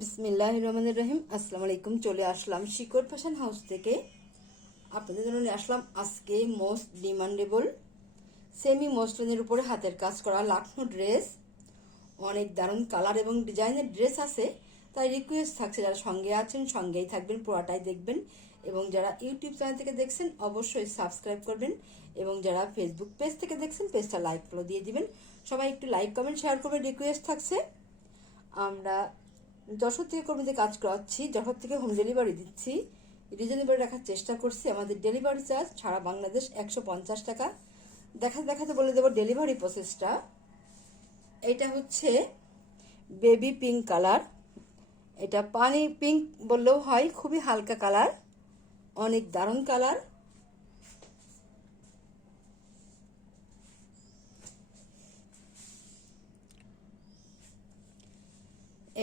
বিসমিল্লাহ রহমানুর রহিম। আসসালামু আলাইকুম। চলে আসলাম শিকড় ফ্যাশন হাউস থেকে। আপনাদের জন্য নিয়ে আসলাম আজকে মোস্ট ডিমান্ডেবল, সেমি মসলিনের উপরে হাতের কাজ করা লাখনো ড্রেস। অনেক দারুণ কালার এবং ডিজাইনের ড্রেস আছে। তাই রিকোয়েস্ট থাকছে যারা সঙ্গে আছেন, সঙ্গেই থাকবেন, পুরাটাই দেখবেন। এবং যারা ইউটিউব চ্যানেল থেকে দেখছেন, অবশ্যই সাবস্ক্রাইব করবেন। এবং যারা ফেসবুক পেজ থেকে দেখছেন পেজটা লাইক ফলো দিয়ে দিবেন। সবাই একটু লাইক কমেন্ট শেয়ার করবেন রিকোয়েস্ট থাকছে। আমরা যশোর থেকে কর্মীদের কাজ করাচ্ছি, যশোর থেকে হোম ডেলিভারি দিচ্ছি। রিজনেবল রাখার চেষ্টা করছি। আমাদের ডেলিভারি চার্জ সারা বাংলাদেশ একশো পঞ্চাশ টাকা। দেখাতে দেখাতে বলে দেবো ডেলিভারি প্রসেসটা এটা হচ্ছে বেবি পিঙ্ক কালার এটা পানি পিঙ্ক বললেও হয়, খুবই হালকা কালার অনেক দারুণ কালার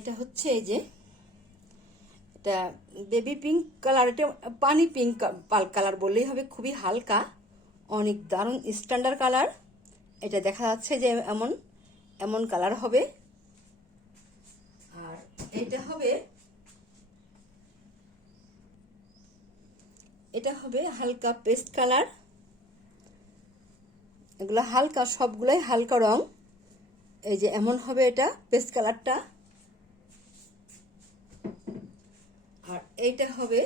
এটা হচ্ছে এই যে, এটা বেবি পিঙ্ক কালার এটা পানি পিঙ্ক কালার বললেই হবে, খুবই হালকা, অনেক দারুণ স্ট্যান্ডার্ড কালার এটা দেখা যাচ্ছে যে এমন এমন কালার হবে। আর এটা হবে এটা হবে হালকা পেস্ট কালার এগুলো হালকা, সবগুলাই হালকা রং। এই যে এমন হবে এটা পেস্ট কালারটা আর এইটা হবে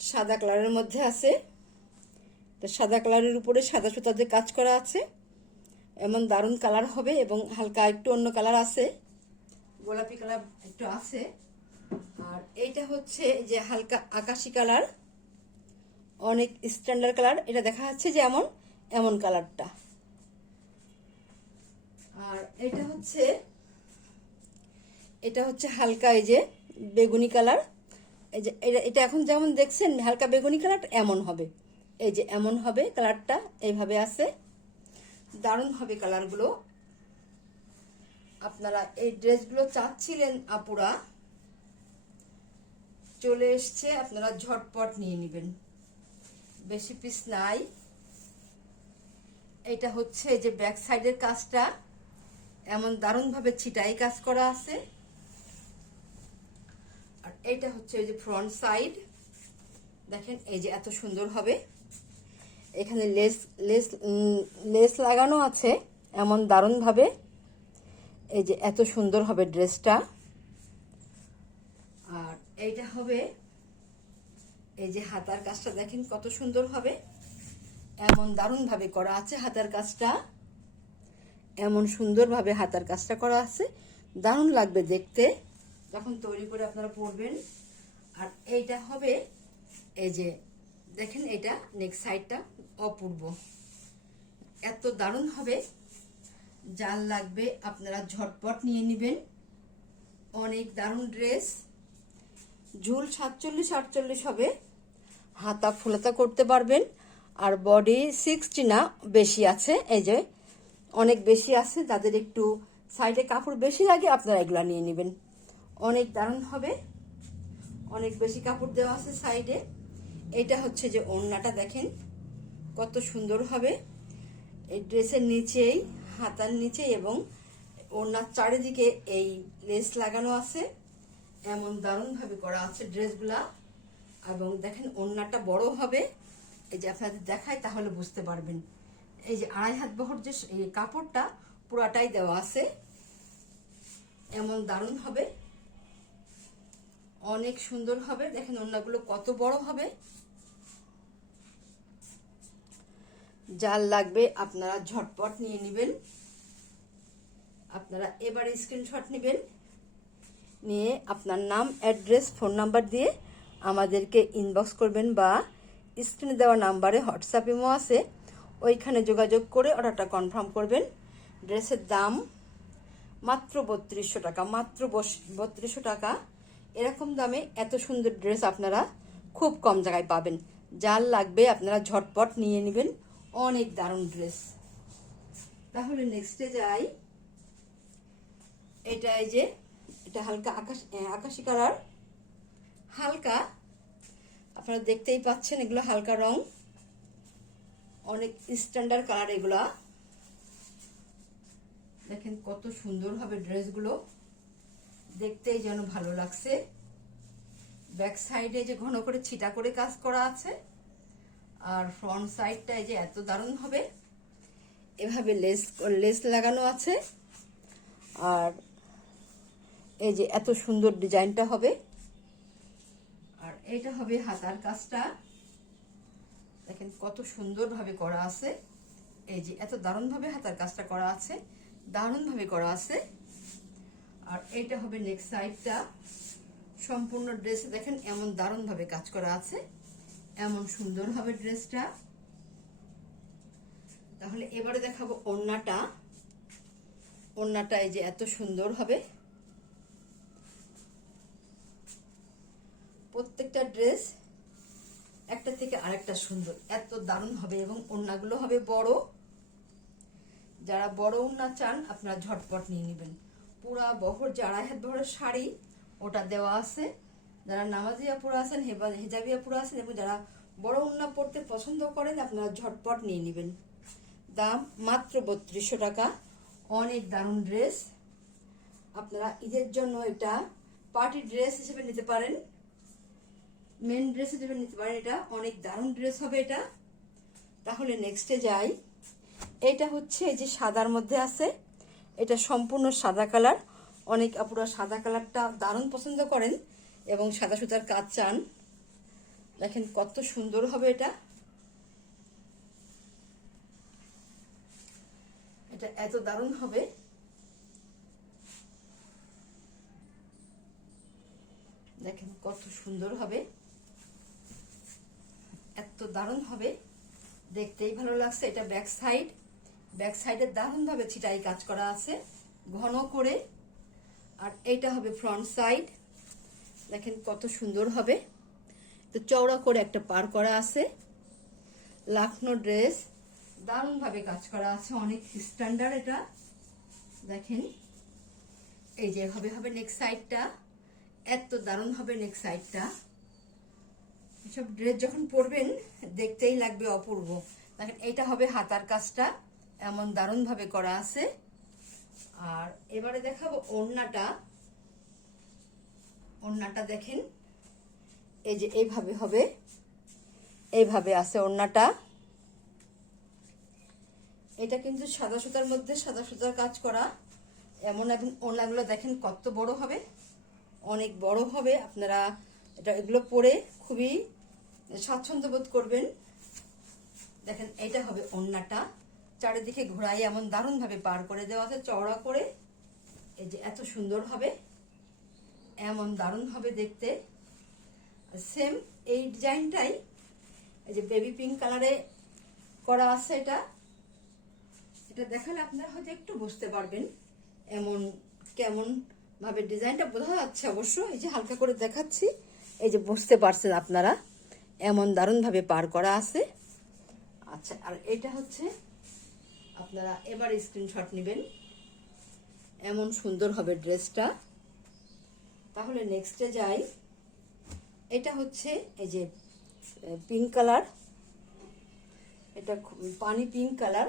সাদা কালারের মধ্যে আছে। তো সাদা কালারের উপরে সাদা সুতাতে কাজ করা আছে। এমন দারুণ কালার হবে এবং হালকা একটু অন্য কালার আছে। গোলাপি কালার একটু আছে। আর এইটা হচ্ছে যে হালকা আকাশি কালার। অনেক স্ট্যান্ডার্ড কালার। এটা দেখা যাচ্ছে যে এমন এমন কালারটা। আর এটা হচ্ছে এটা হচ্ছে হালকা এই যে বেগুনি কালার। এই যে এটা এটা এখন যেমন দেখছেন, হালকা বেগুনি কালার এমন হবে। এই যে এমন হবে কালারটা, এইভাবে আছে। দারুণ হবে কালারগুলো। আপনারা এই ড্রেসগুলো চাচ্ছিলেন আপুরা। চলে এসছে, আপনারা ঝটপট নিয়ে নেবেন। বেশি পিস নাই। এটা হচ্ছে যে ব্যাক সাইডের কাজটা। এমন দারুণভাবে ছিটাই কাজ করা আছে। এইটা হচ্ছে এই যে ফ্রন্ট সাইড দেখেন, এই যে এত সুন্দর হবে। এখানে লেস লেস লেস লাগানো আছে, এমন দারুণভাবে। এই যে এত সুন্দর হবে ড্রেসটা আর এইটা হবে, এই যে হাতার কাজটা দেখেন কত সুন্দর হবে। এমন দারুণভাবে করা আছে হাতার কাজটা। এমন সুন্দরভাবে হাতার কাজটা করা আছে। দারুণ লাগবে দেখতে। যখন তৈরি করে আপনারা পরবেন, আর এইটা হবে এই যে, দেখেন এটা নেক্সট সাইডটা অপূর্ব। এত দারুণ হবে। যার লাগবে আপনারা ঝটপট নিয়ে নেবেন। অনেক দারুণ ড্রেস। ঝুল সাতচল্লিশ আটচল্লিশ হবে। হাতা ফুলাতা করতে পারবেন। আর বডি সিক্সটি না বেশি আছে। এই যে, অনেক বেশি আছে। যাদের একটু সাইডে কাপড় বেশি লাগে, আপনারা এগুলা নিয়ে নেবেন। অনেক দারুণ হবে। অনেক বেশি কাপড় দেওয়া আছে সাইডে। এটা হচ্ছে যে ওড়নাটা দেখেন, কত সুন্দর হবে। এই ড্রেসের নিচেই, হাতার নিচে এবং ওড়নার চারিদিকে এই লেস লাগানো আছে। এমন দারুণভাবে করা আছে ড্রেসগুলা। এবং দেখেন ওড়নাটা বড় হবে। এই যে আপনাদের দেখায় তাহলে বুঝতে পারবেন। এই যে আড়াই হাত বহর যে কাপড়টা পুরাটাই দেওয়া আছে। এমন দারুণ হবে। অনেক সুন্দর হবে। দেখেন ওড়নাগুলো কত বড় হবে। যার লাগবে আপনারা ঝটপট নিয়ে নেবেন। আপনারা এবারে স্ক্রিনশট নেবেন। নিয়ে আপনার নাম অ্যাড্রেস ফোন নাম্বার দিয়ে আমাদেরকে ইনবক্স করবেন বা স্ক্রিনে দেওয়া নাম্বারে হোয়াটসঅ্যাপ ইমো আছে। ওইখানে যোগাযোগ করে অর্ডারটা কনফার্ম করবেন। ড্রেসের দাম মাত্র বত্রিশশো টাকা, মাত্র বত্রিশশো টাকা। এরকম দামে এত সুন্দর ড্রেস আপনারা খুব কম জায়গায় পাবেন। যার লাগবে আপনারা ঝটপট নিয়ে নেবেন। অনেক দারুণ ড্রেস। তাহলে নেক্সটে যাই। এটা এই যে, এটা হালকা আকাশ আকাশি কালার। হালকা, আপনারা দেখতেই পাচ্ছেন এগুলো হালকা রং। অনেক স্ট্যান্ডার্ড কালার এগুলা। দেখেন কত সুন্দর হবে ড্রেসগুলো। দেখতেই যেন ভালো লাগছে। ব্যাক সাইডে যে ঘন করে ছিটা করে কাজ করা আছে, আর ফ্রন্ট সাইডটা এই যে এত দারুণ হবে, এভাবে লেস লেস লাগানো আছে। আর এই যে এত সুন্দর ডিজাইনটা হবে। আর এটা হবে হাতার কাজটা। দেখেন কত সুন্দরভাবে করা আছে। এই যে এত দারুণভাবে হাতার কাজটা করা আছে, দারুণভাবে করা আছে। আর এইটা হবে নেক্সট সাইডটা সম্পূর্ণ ড্রেসে দেখেন এমন দারুণভাবে কাজ করা আছে। এমন সুন্দর হবে ড্রেসটা তাহলে এবারে দেখাবো ওড়নাটা। ওড়নাটা এই যে এত সুন্দর হবে। প্রত্যেকটা ড্রেস একটা থেকে আরেকটা সুন্দর। এত দারুণ হবে এবং ওড়নাগুলো হবে বড়। যারা বড় ওড়না চান, আপনারা ঝটপট নিয়ে নেবেন। পুরা বহর যে আড়াই হাত বহরের শাড়ি, ওটা দেওয়া আছে। যারা নামাজিয়া পুরো আছেন হেজাবিয়া পুরো আছেন, এবং যারা বড় ওড়না পড়তে পছন্দ করেন, আপনারা ঝটপট নিয়ে নেবেন। দাম মাত্র বত্রিশশো টাকা। অনেক দারুণ ড্রেস। আপনারা ঈদের জন্য এটা পার্টি ড্রেস হিসেবে নিতে পারেন। মেন ড্রেস হিসেবে নিতে পারেন এটা। অনেক দারুণ ড্রেস হবে এটা। তাহলে নেক্সটে যাই। এটা হচ্ছে এই যে সাদার মধ্যে আছে। এটা সম্পূর্ণ সাদা কালার। অনেক আপুরা সাদা কালারটা দারুণ পছন্দ করেন এবং সাদা সুতার কাজ চান। দেখেন কত সুন্দর হবে এটা। এটা এত দারুণ হবে। দেখেন কত সুন্দর হবে। এত দারুণ হবে। দেখতেই ভালো লাগছে। এটা ব্যাক সাইড। ব্যাক সাইডে দারুণভাবে ছিটাই কাজ করা আছে। ঘন করে। আর এইটা হবে ফ্রন্ট সাইড। দেখেন কত সুন্দর হবে। তো চওড়া করে একটা পার করা আছে। লাখনো ড্রেস। দারুণভাবে কাজ করা আছে। অনেক স্ট্যান্ডার্ড এটা। দেখেন। এই যে হবে হবে নেক্সট সাইডটা এত দারুণ হবে নেক্সট সাইডটা এসব ড্রেস যখন পরবেন, দেখতেই লাগবে অপূর্ব। দেখেন এটা হবে হাতার কাজটা। এমন দারুণভাবে করা আছে। আর এবারে দেখাবো ওড়নাটা। ওড়নাটা দেখেন, এই যে এইভাবে হবে। এইভাবে আছে ওড়নাটা। এটা কিন্তু সাদা সুতার মধ্যে সাদা সুতার কাজ করা। এমন এখন ওড়নাগুলো দেখেন কত বড় হবে। অনেক বড় হবে। আপনারা এটা এগুলো পরে খুবই স্বাচ্ছন্দ্য বোধ করবেন। দেখেন, এটা হবে ওড়নাটা। চারিদিকে ঘোরাই এমন দারুণভাবে পার করে দেওয়া আছে, চওড়া করে। এই যে এত সুন্দর হবে। এমন দারুণ হবে দেখতে। সেম এই ডিজাইনটাই এই যে বেবি পিঙ্ক কালারে করা আছে এটা। এটা দেখালে আপনারা হয়তো একটু বুঝতে পারবেন এমন কেমন ভাবে ডিজাইনটা বোঝা যাচ্ছে অবশ্য। এই যে হালকা করে দেখাচ্ছি। এই যে বুঝতে পারছেন আপনারা এমন দারুণভাবে পার করা আছে। আচ্ছা আর এটা হচ্ছে আপনারা এবার স্ক্রিনশট নেবেন। এমন সুন্দর হবে ড্রেসটা। তাহলে নেক্সটে যাই। এটা হচ্ছে এই যে পিঙ্ক কালার এটা পানি পিঙ্ক কালার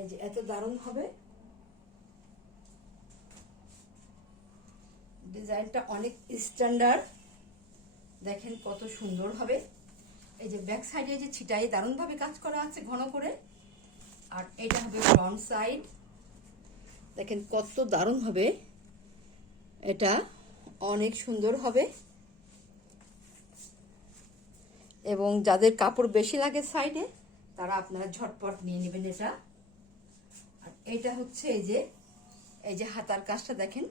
এই যে, এত দারুণ হবে। ডিজাইনটা অনেক স্ট্যান্ডার্ড দেখেন কত সুন্দর হবে। এই যে ব্যাক সাইডে যে ছিটাই, দারুণভাবে কাজ করা আছে ঘন করে। আর এটা হবে ফ্রন্ট সাইড দেখেন কত দারুণ হবে। এটা অনেক সুন্দর হবে। এবং যাদের কাপড় বেশি লাগে সাইডে তারা আপনারা ঝটপট নিয়ে নেবেন এটা। আর এইটা হচ্ছে এই যে এই যে হাতার কাজটা দেখেন।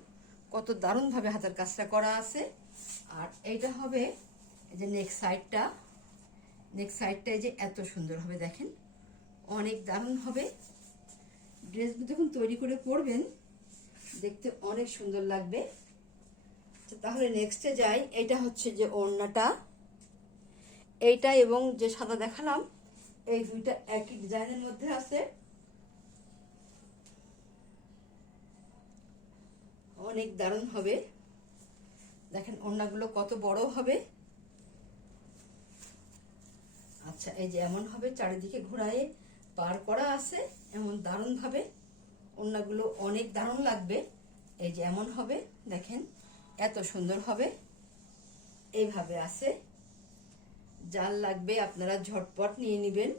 কত দারুণভাবে হাতার কাজটা করা আছে। আর এইটা হবে যে নেক্সট সাইডটা নেক্সট সাইডটা যে এত সুন্দর হবে দেখেন। অনেক দারুণ হবে। ড্রেসগুলো যখন তৈরি করে পরবেন, দেখতে অনেক সুন্দর লাগবে। তাহলে নেক্সটে যাই। এটা হচ্ছে যে ওড়নাটা। এইটা এবং যে সাদা দেখালাম, এই দুইটা একই ডিজাইনের মধ্যে আছে। অনেক দারুণ হবে। দেখেন, ওড়নাগুলো কত বড় হবে। আচ্ছা এই যে এমন হবে, চারিদিকে ঘোরায় পার করা আছে, এমন দারুণভাবে। ওড়নাগুলো অনেক দারুণ লাগবে। এই যে এমন হবে, দেখেন, এত সুন্দর হবে। এইভাবে আছে। যার লাগবে, আপনারা ঝটপট নিয়ে নেবেন।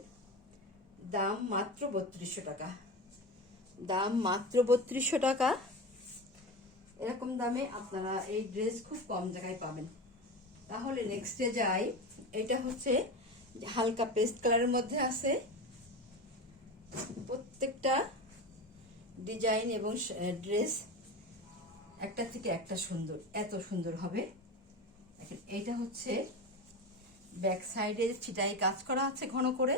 দাম মাত্র বত্রিশশো টাকা। দাম মাত্র বত্রিশশো টাকা। এরকম দামে আপনারা এই ড্রেস খুব কম জায়গায় পাবেন। তাহলে নেক্সটে যাই। এটা হচ্ছে হালকা পেস্ট কালারের মধ্যে আছে। প্রত্যেকটা ডিজাইন এবং ড্রেস একটা থেকে একটা সুন্দর, এত সুন্দর হবে। দেখেন, এইটা হচ্ছে ব্যাক সাইডে চিটাই কাজ করা আছে ঘন করে।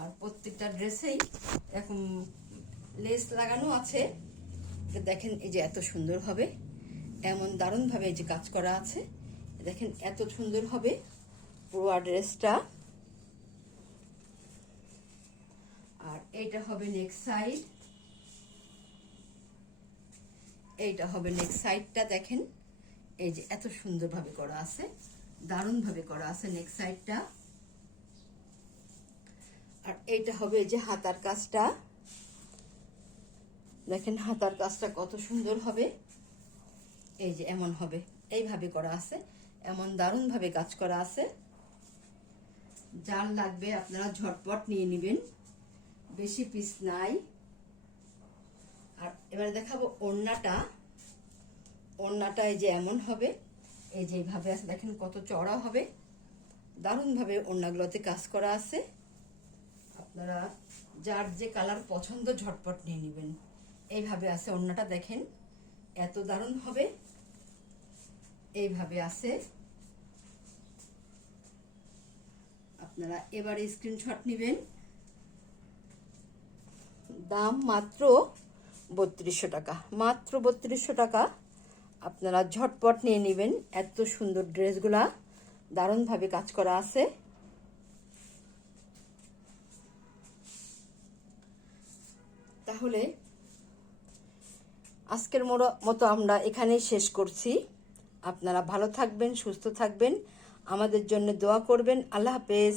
আর প্রত্যেকটা ড্রেসেই এরকম লেস লাগানো আছে। এটা দেখেন এই যে এত সুন্দর হবে। এমন দারুণভাবে এই যে কাজ করা আছে। দেখেন এত সুন্দর হবে পুরো ড্রেসটা আর এইটা হবে নেক্সট সাইড এইটা হবে নেক্সট সাইডটা দেখেন। এই যে এত সুন্দরভাবে করা আছে। দারুণভাবে করা আছে নেক্সট সাইডটা আর এইটা হবে এই যে হাতার কাজটা। দেখেন হাতার কাজটা কত সুন্দর হবে। এই যে এমন হবে। এইভাবে করা আছে। এমন দারুণভাবে কাজ করা আছে। যার লাগবে আপনারা ঝটপট নিয়ে নেবেন। বেশি পিস নাই। আর এবারে দেখাবো ওড়নাটা। ওড়নাটা এই যে এমন হবে। এই যে এইভাবে আছে। দেখেন কত চড়া হবে। দারুণভাবে ওড়নাগুলোতে কাজ করা আছে। আপনারা যার যে কালার পছন্দ ঝটপট নিয়ে নেবেন। এইভাবে আছে ওড়নাটা দেখেন, এত দারুণ হবে। এইভাবে আছে। আপনারা এবারে স্ক্রিনশট নেবেন। দাম মাত্র বত্রিশশো টাকা। মাত্র বত্রিশশো টাকা। আপনারা ঝটপট নিয়ে নেবেন। এত সুন্দর ড্রেসগুলা, দারুণভাবে কাজ করা আছে। তাহলে আজকের মতো আমরা এখানেই শেষ করছি। আপনারা ভালো থাকবেন, সুস্থ থাকবেন। আমাদের জন্য দোয়া করবেন। আল্লাহ হাফেজ।